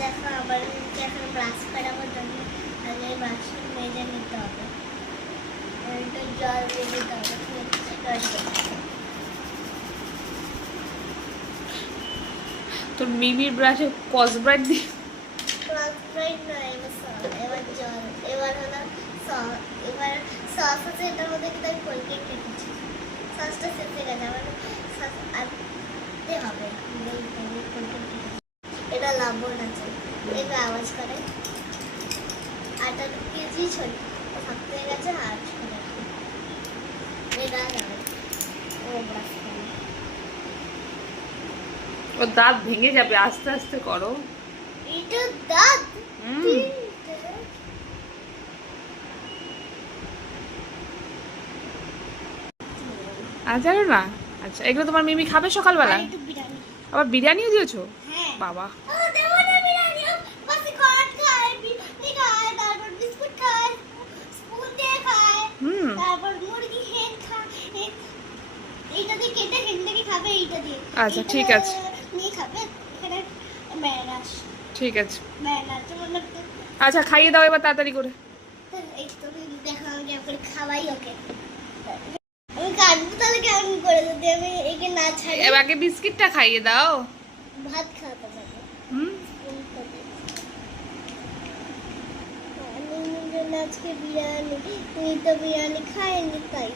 দেখো আবার এখন ব্রাশ করাবার জন্য আগে বাথরুম মেজে নিতে হবে, একটু জল দিয়ে দিতে হবে। তোর মিমির ব্রাশে কসব্রাইট দিয়ে ক্রসব্রাইট নয়, এবার জল, এবার হলো এবার সস আছে, এটার মধ্যে কিন্তু আমি কোলগেট রেখেছি, সসটা শেষ হয়ে গেছে, আমার সস আনতে হবে। এটা লবণ আছে, এটা আওয়াজ করে। আটা কেজি ছোট থাকতে গেছে, আর এটা ও ব্রাশ করে। ওর দাঁত ভেঙে যাবে, আস্তে আস্তে করো। এটা দাঁত আচ্ছা না, আচ্ছা এগুলো তোমার মিমি খাবে সকালবেলা? আবার বিরিয়ানিও দিয়েছো? হ্যাঁ বাবা, আচ্ছা ঠিক আছে, ঠিক আছে, আচ্ছা খাইয়ে দাও এবার তাড়াতাড়ি করে। খাওয়াই ওকে, আমি কাটবো তাহলে কেমন করে যদি আমি একে না ছাড়ি? এবার আগে বিস্কিটটা খাইয়ে দাও। ভাত খাওয়াতে পারবো। হুম, আমি আজকে বিরিয়ানি, তুমি তো বিরিয়ানি খাইনি তাই।